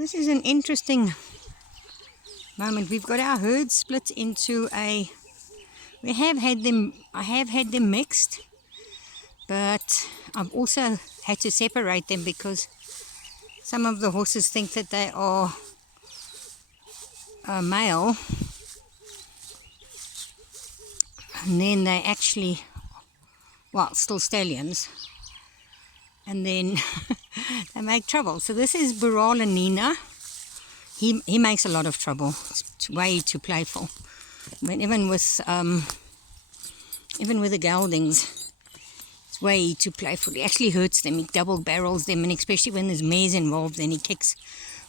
This is an interesting moment. We've got our herds split into I have had them mixed, but I've also had to separate them because some of the horses think that they are male, and then they actually, well, still stallions, and then they make trouble. So this is Baral and Nina. He makes a lot of trouble. It's way too playful. I mean, even with the geldings, it's way too playful. He actually hurts them. He double barrels them, and especially when there's mares involved, then he kicks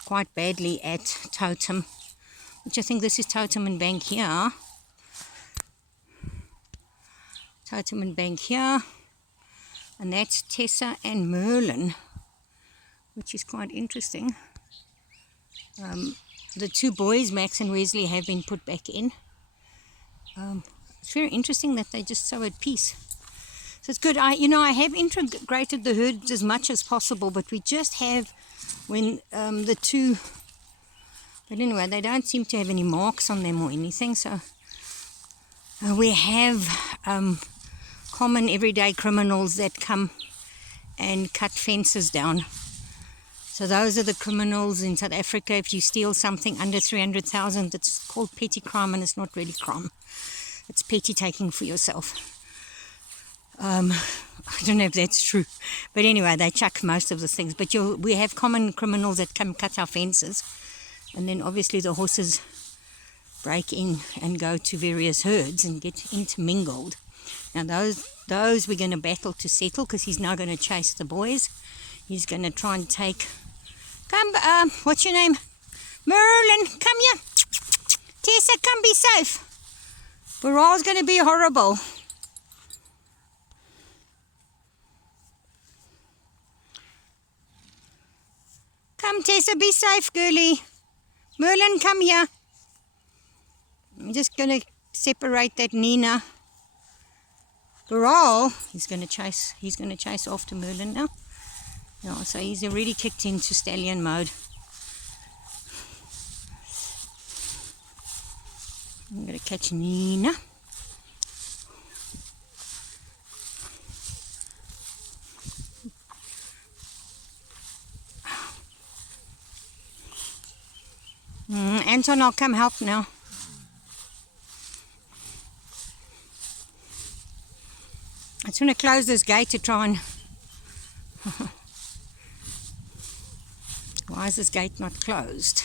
quite badly at Totem, which I think this is Totem and Bank here. Totem and Bank here, and that's Tessa and Merlin, which is quite interesting. The two boys, Max and Wesley, have been put back in. It's very interesting that they're just so at peace. So it's good. I have integrated the herds as much as possible, but we just have when the two. But anyway, they don't seem to have any marks on them or anything. So we have common everyday criminals that come and cut fences down. So those are the criminals in South Africa. If you steal something under 300,000, it's called petty crime, and it's not really crime. It's petty taking for yourself. I don't know if that's true. But anyway, they chuck most of the things. But we have common criminals that come cut our fences. And then obviously the horses break in and go to various herds and get intermingled. Now those we're going to battle to settle, because he's now going to chase the boys. He's going to try and take... Come, what's your name? Merlin, come here. Tessa, come be safe. Baral's going to be horrible. Come, Tessa, be safe, girlie. Merlin, come here. I'm just going to separate that Nina. Baral, he's going to chase after Merlin now. Yeah, so he's already kicked into stallion mode. I'm going to catch Nina. Anton, I'll come help now. I just want to close this gate to try and... Why is this gate not closed?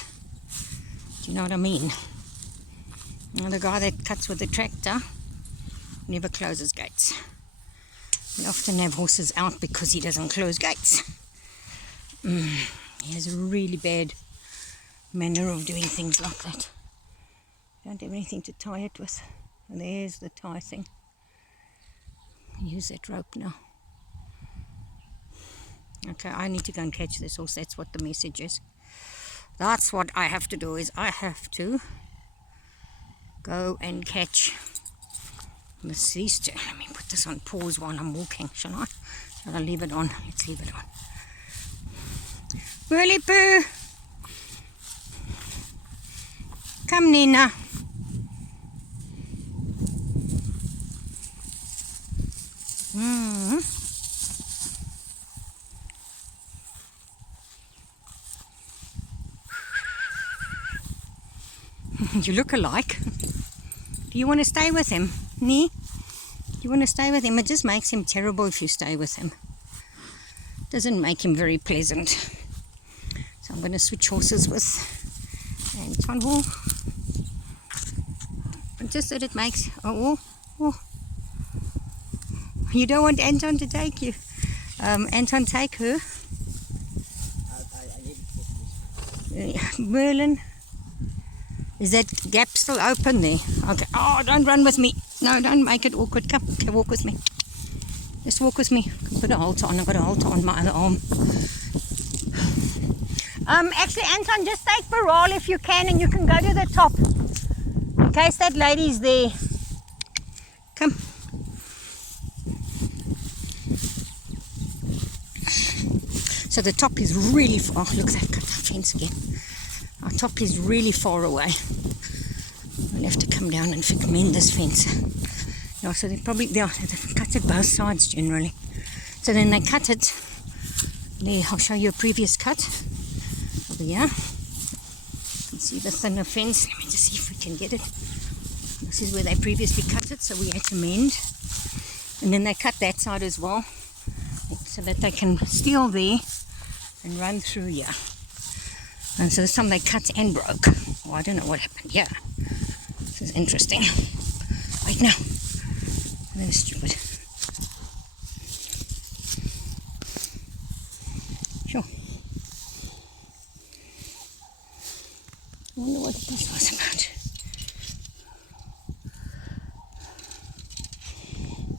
Do you know what I mean? Now, the guy that cuts with the tractor never closes gates. We often have horses out because he doesn't close gates. He has a really bad manner of doing things like that. Don't have anything to tie it with. And there's the tie thing. Use that rope now. Okay, I need to go and catch this horse. That's what the message is. That's what I have to do, is I have to go and catch these two. Let me put this on pause while I'm walking, shall I? Shall I leave it on? Let's leave it on. Whirly poo! Come, Nina. You look alike. Do you want to stay with him? Nee? Do you want to stay with him? It just makes him terrible if you stay with him. Doesn't make him very pleasant. So I'm going to switch horses with Anton. Just that it makes... Oh. You don't want Anton to take you. Anton, take her. Merlin. Is that gap still open there? Okay. Oh, don't run with me. No, don't make it awkward. Come, okay, walk with me. Just walk with me. Put a halter on. I've got a halter on my other arm. Actually, Anton, just take Baral if you can, and you can go to the top. In case that lady's there. Come. So the top is really far. Oh, look at that. fence again. Our top is really far away. We'll have to come down and mend this fence. Yeah, so they cut it both sides generally. So then they cut it. There, I'll show you a previous cut over here. You can see the thinner fence. Let me just see if we can get it. This is where they previously cut it, so we had to mend. And then they cut that side as well, so that they can steal there and run through here. And so this time they cut and broke. Oh, I don't know what happened. Yeah, this is interesting. Wait now. That was stupid. Sure. I wonder what this was about.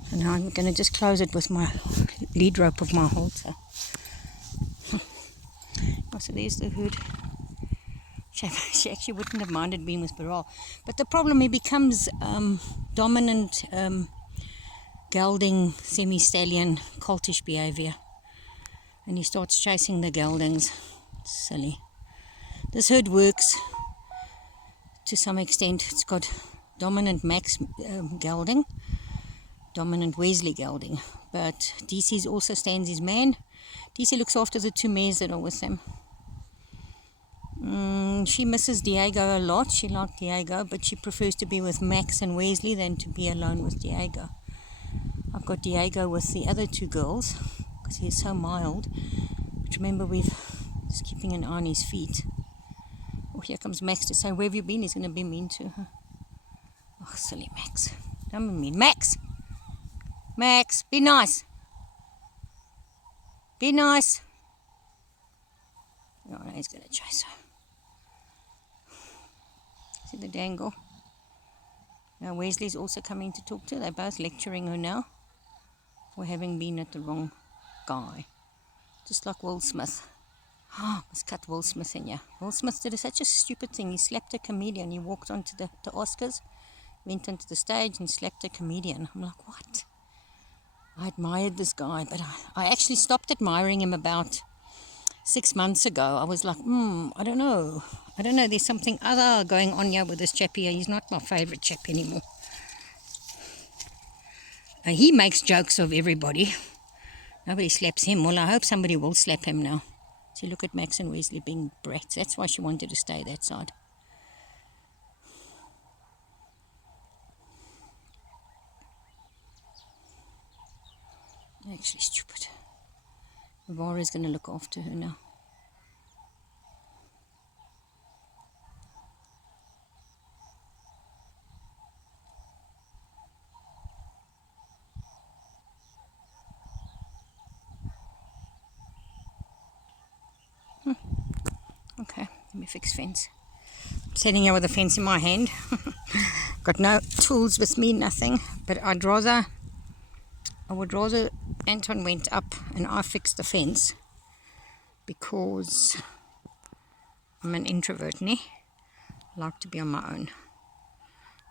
So now I'm going to just close it with my lead rope of my halter. Oh, so there's the hood. She actually wouldn't have minded being with Baral. But the problem, he becomes dominant gelding, semi-stallion, coltish behavior. And he starts chasing the geldings. It's silly. This herd works to some extent. It's got dominant Max gelding, dominant Wesley gelding. But DC also stands his man. DC looks after the two mares that are with him. She misses Diego a lot. She liked Diego, but she prefers to be with Max and Wesley than to be alone with Diego. I've got Diego with the other two girls because he's so mild. But remember, we're just keeping an eye on his feet. Oh, here comes Max to say, where have you been? He's going to be mean to her. Oh, silly Max. Don't be mean. Max! Max, be nice. Be nice. Oh, no, he's going to chase her. See the dangle? Now Wesley's also coming to talk to her. They're both lecturing her now for having been at the wrong guy. Just like Will Smith. Oh, must cut Will Smith in here. Will Smith did such a stupid thing. He slapped a comedian. He walked onto the Oscars, went onto the stage and slapped a comedian. I'm like, what? I admired this guy, but I actually stopped admiring him about 6 months ago. I was like, I don't know. There's something other going on here with this chap here. He's not my favourite chap anymore. He makes jokes of everybody. Nobody slaps him. Well, I hope somebody will slap him now. See, look at Max and Wesley being brats. That's why she wanted to stay that side. Actually stupid. Vara's going to look after her now. Okay, let me fix fence. I'm sitting here with a fence in my hand. Got no tools with me, nothing. But I would rather Anton went up and I fixed the fence, because I'm an introvert, I like to be on my own.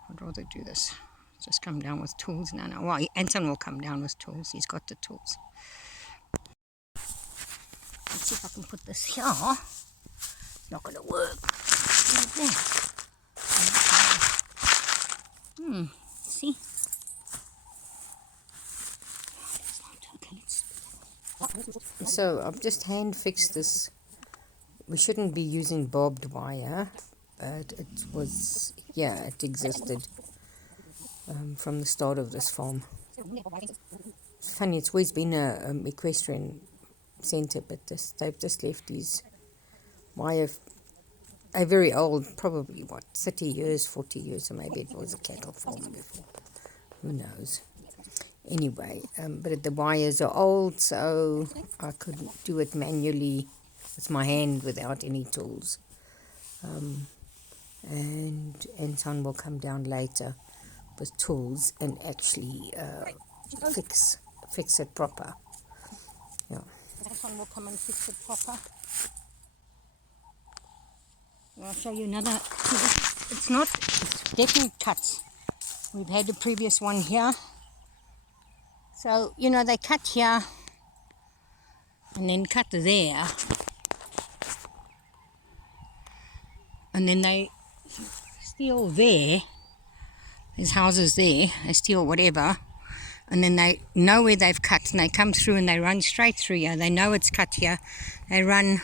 I'd rather do this. Just come down with tools now. Well, Anton will come down with tools. He's got the tools. Let's see if I can put this here. It's not going to work. See? So I've just hand fixed this. We shouldn't be using barbed wire, but it was, it existed from the start of this farm. It's funny, it's always been a equestrian centre, but they've just left these wire, a very old, probably 30 years, 40 years, or maybe it was a cattle farm before. Who knows? Anyway, but the wires are old, so I couldn't do it manually with my hand without any tools. And Anton will come down later with tools and actually fix it proper. Yeah. Anton will come and fix it proper. I'll show you another. It's definitely cuts. We've had the previous one here. So, they cut here and then cut there. and then they steal there. There's houses there. They steal whatever, and then they know where they've cut, and they come through and they run straight through here. They know it's cut here. They run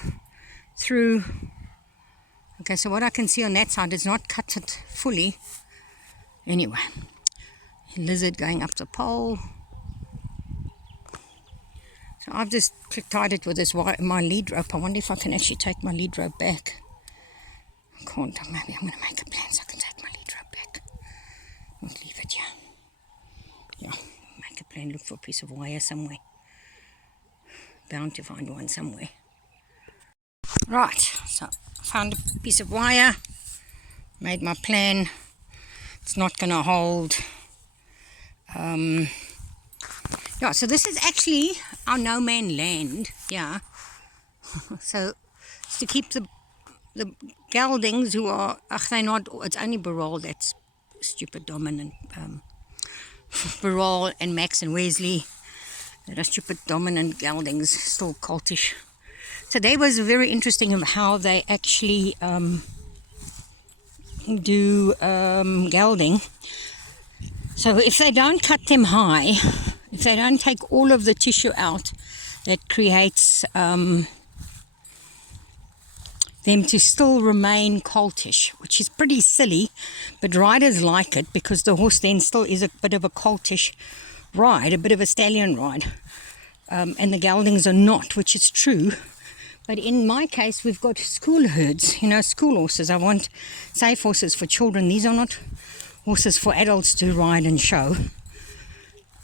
through. Okay, so what I can see on that side is not cut it fully. Anyway, lizard going up the pole. So I've just tied it with this my lead rope. I wonder if I can actually take my lead rope back. I can't. Maybe I'm going to make a plan so I can take my lead rope back. Not leave it here. Yeah, make a plan. Look for a piece of wire somewhere. Bound to find one somewhere. Right, so I found a piece of wire. Made my plan. It's not going to hold. Yeah, so this is actually our no man land. Yeah. So it's to keep the geldings who are, they're not, it's only Baral that's stupid dominant. Baral and Max and Wesley that are stupid dominant geldings, still coltish. So that was very interesting of how they actually do gelding. So if they don't cut them high, if they don't take all of the tissue out, that creates them to still remain coltish, which is pretty silly, but riders like it because the horse then still is a bit of a coltish ride, a bit of a stallion ride, and the geldings are not, which is true. But in my case, we've got school herds, school horses. I want safe horses for children. These are not horses for adults to ride and show.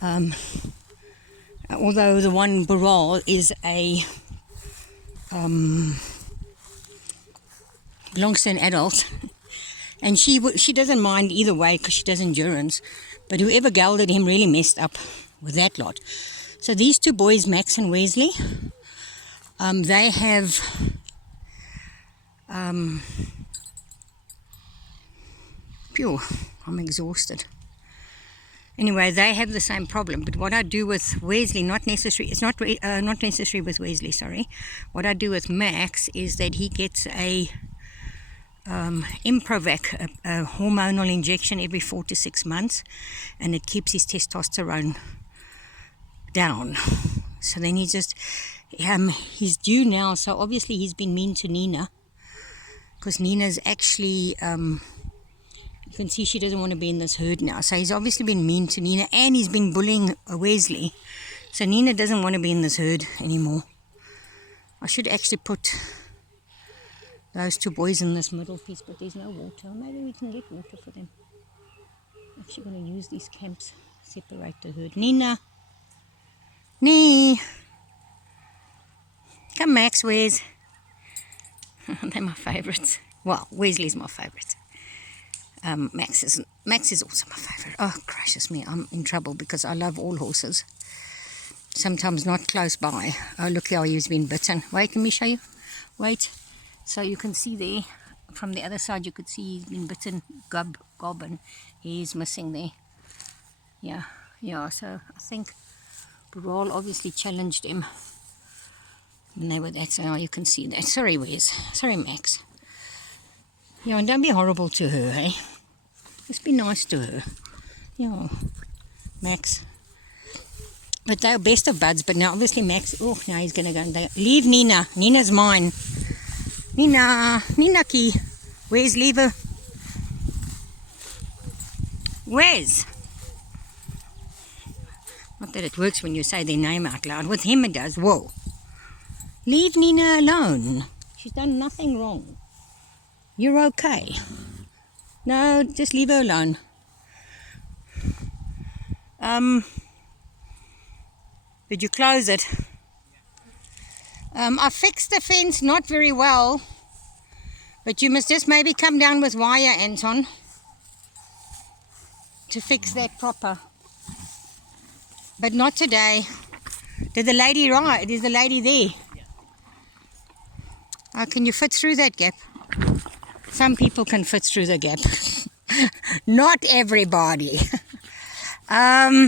Although the one Baral is a belongs to an adult, and she doesn't mind either way because she does endurance. But whoever gelded him really messed up with that lot. So these two boys, Max and Wesley, they have phew, I'm exhausted. Anyway, they have the same problem. But what I do with Wesley, not necessary with Wesley, sorry. What I do with Max is that he gets a Improvac, a hormonal injection every 4 to 6 months, and it keeps his testosterone down. So then he's due now. So obviously he's been mean to Nina, because Nina's actually you can see she doesn't want to be in this herd now. So he's obviously been mean to Nina, and he's been bullying Wesley. So Nina doesn't want to be in this herd anymore. I should actually put those two boys in this middle piece, but there's no water. Maybe we can get water for them. I'm actually going to use these camps, separate the herd. Nina. Nee. Come, Max, Wes. They're my favourites. Well, Wesley's my favourite. Max is also my favourite. Oh, gracious me, I'm in trouble because I love all horses. Sometimes not close by. Oh, look how he's been bitten. Wait, let me show you. Wait. So you can see there, from the other side, you could see he's been bitten, gob, and he's missing there. Yeah, so I think Baral obviously challenged him. And they were that, so you can see that. Sorry, Wes. Sorry, Max. Yeah, and don't be horrible to her, hey? Just be nice to her. Yeah, Max. But they're best of buds, but now obviously Max, oh, now he's going to go and leave Nina. Nina's mine. Nina key. Where's leave her? Where's? Not that it works when you say their name out loud. With him it does. Whoa. Leave Nina alone. She's done nothing wrong. You're okay. No, just leave her alone. Did you close it? I fixed the fence not very well, but you must just maybe come down with wire, Anton, to fix that proper. But not today. Did the lady ride? Is the lady there? Oh, can you fit through that gap? Some people can fit through the gap. Not everybody. No.